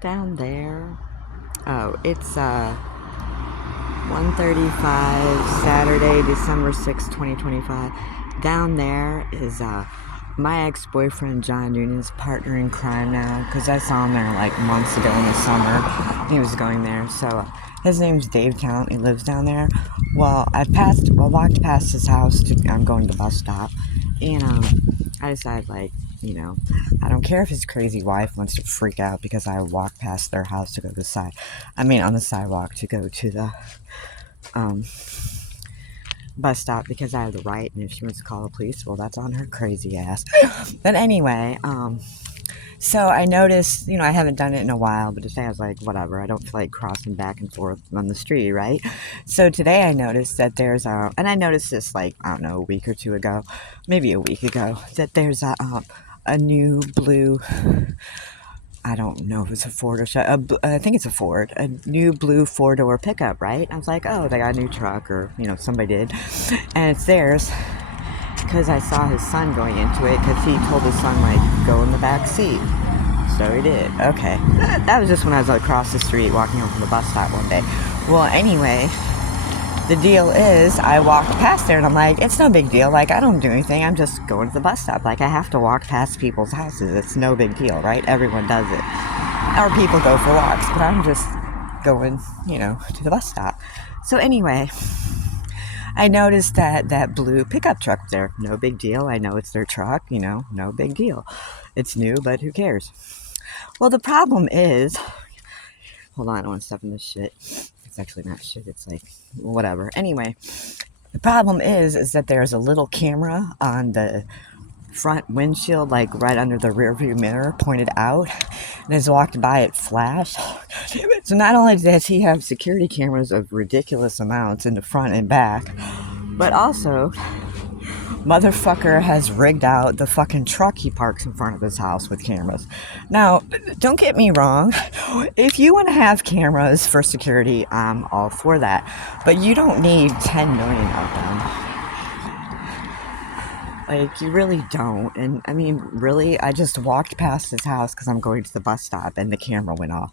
Down there. Oh, it's 1:35 Saturday, December 6th, 2025. Down there is my ex-boyfriend John Noonan's partner in crime now, because I saw him there like months ago in the summer. He was going there, so his name's Dave Talent. He lives down there. Well, I walked past his house. I'm going to the bus stop, and I decided, like, I don't care if his crazy wife wants to freak out because I walked past their house to go to on the sidewalk to go to the um, bus stop because I have the right, and if she wants to call the police, well, that's on her crazy ass. But anyway, so I noticed, I haven't done it in a while, but today I was like, whatever, I don't feel like crossing back and forth on the street, right? So today I noticed that and I noticed this like, I don't know, a week or two ago, maybe a week ago, that there's a new blue, I don't know if it's a Ford or I think it's a Ford, a new blue four-door pickup, right? I was like, oh, they got a new truck, or, somebody did. And it's theirs because I saw his son going into it because he told his son, like, go in the back seat. So he did. Okay. That was just when I was across the street walking home from the bus stop one day. Well, anyway, the deal is I walked past there and I'm like, it's no big deal. Like, I don't do anything. I'm just going to the bus stop. Like, I have to walk past people's houses. It's no big deal, right? Everyone does it. Or people go for walks, but I'm just going, to the bus stop. So anyway, I noticed that blue pickup truck there. No big deal. I know it's their truck, no big deal. It's new, but who cares? Well, the problem is, hold on, I don't want to step in this shit. It's actually not shit. It's like, whatever. Anyway, the problem is that there's a little camera on the front windshield, like right under the rear view mirror, pointed out. And as I walked by, it flashed. So not only does he have security cameras of ridiculous amounts in the front and back, but also, motherfucker has rigged out the fucking truck he parks in front of his house with cameras. Now, don't get me wrong. If you want to have cameras for security, I'm all for that. But you don't need 10 million of them. Like, you really don't. And I mean, really, I just walked past his house because I'm going to the bus stop and the camera went off.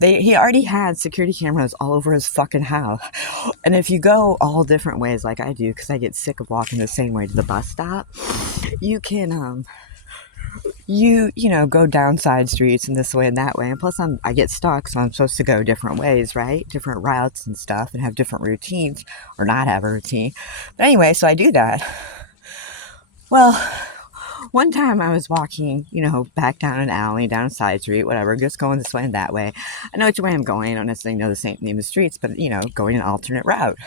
He already had security cameras all over his fucking house. And if you go all different ways like I do, because I get sick of walking the same way to the bus stop, you can, go down side streets and this way and that way. And plus, I get stuck, so I'm supposed to go different ways, right? Different routes and stuff, and have different routines, or not have a routine. But anyway, so I do that. Well, one time I was walking, back down an alley, down a side street, whatever, just going this way and that way. I know which way I'm going. I don't necessarily know the same name of the streets, but, going an alternate route.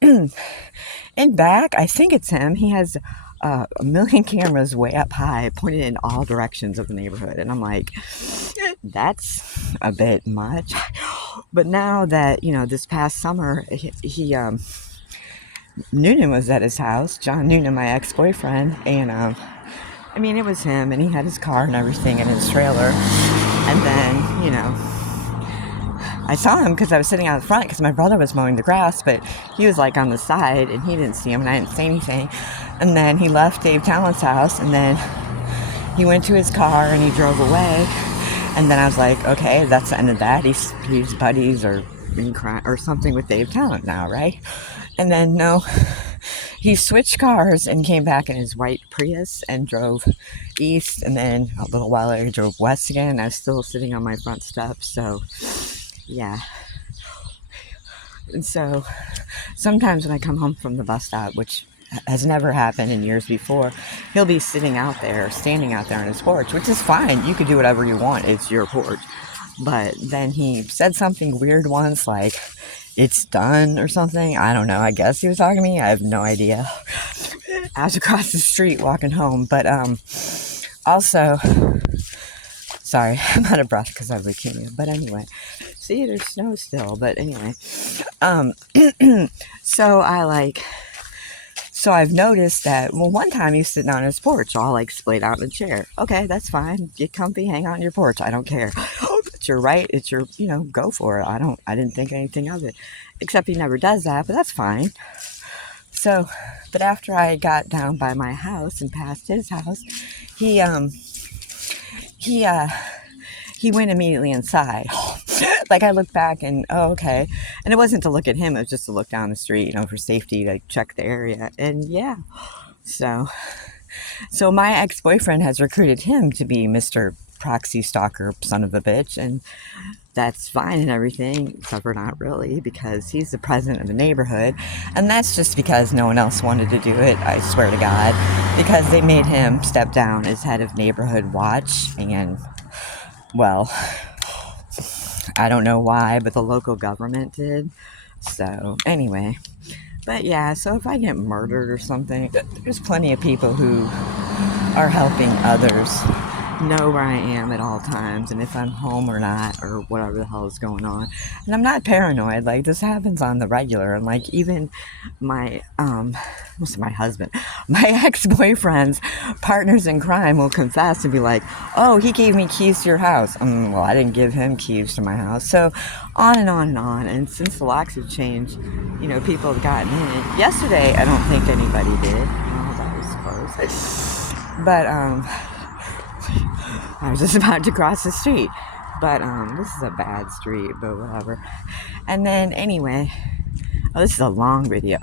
In back, I think it's him. He has a million cameras way up high, pointed in all directions of the neighborhood. And I'm like, that's a bit much. But now that, this past summer, Noonan was at his house, John Noonan, my ex-boyfriend, and it was him, and he had his car and everything in his trailer. And then, I saw him because I was sitting out the front because my brother was mowing the grass, but he was like on the side and he didn't see him and I didn't say anything. And then he left Dave Talent's house and then he went to his car and he drove away. And then I was like, okay, that's the end of that. He's buddies or in crime or something with Dave Talent now, right? And then no, he switched cars and came back in his white Prius and drove east. And then a little while later, he drove west again. I was still sitting on my front steps. So, yeah. And so sometimes when I come home from the bus stop, which has never happened in years before, he'll be standing out there on his porch, which is fine. You can do whatever you want. It's your porch. But then he said something weird once, like, it's done or something. I don't know. I guess he was talking to me. I have no idea. I was across the street walking home. But also, sorry, I'm out of breath because I have leukemia. But anyway, see, there's snow still. But anyway, so I've noticed that, well, one time he's sitting on his porch, all like splayed out in a chair. Okay, that's fine. Get comfy, hang out on your porch. I don't care. It's your right. It's your, go for it. I didn't think anything of it. Except he never does that, but that's fine. So, but after I got down by my house and past his house, he he went immediately inside. Like, I looked back and, oh, okay. And it wasn't to look at him, it was just to look down the street, you know, for safety, to check the area. And yeah, so my ex-boyfriend has recruited him to be Mr. Proxy Stalker, son of a bitch, and that's fine and everything, except for not really, because he's the president of the neighborhood, and that's just because no one else wanted to do it, I swear to God, because they made him step down as head of neighborhood watch, and, well, I don't know why, but the local government did. So, anyway. But yeah, so if I get murdered or something, there's plenty of people who are helping others know where I am at all times, and if I'm home or not, or whatever the hell is going on. And I'm not paranoid. Like, this happens on the regular. And like, even my my husband, my ex-boyfriend's partners in crime will confess and be like, oh, he gave me keys to your house. Well, I didn't give him keys to my house. So on and on and on. And since the locks have changed, you know, people have gotten in. Yesterday, I don't think anybody did. Oh, that was close. But I was just about to cross the street. But this is a bad street, but whatever. And then anyway, this is a long video.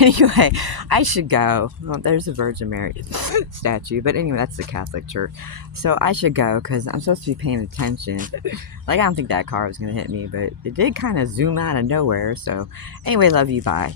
Anyway, I should go. Well, there's a Virgin Mary statue, but anyway, that's the Catholic Church. So I should go because I'm supposed to be paying attention. Like, I don't think that car was going to hit me, but it did kind of zoom out of nowhere. So anyway, love you, bye.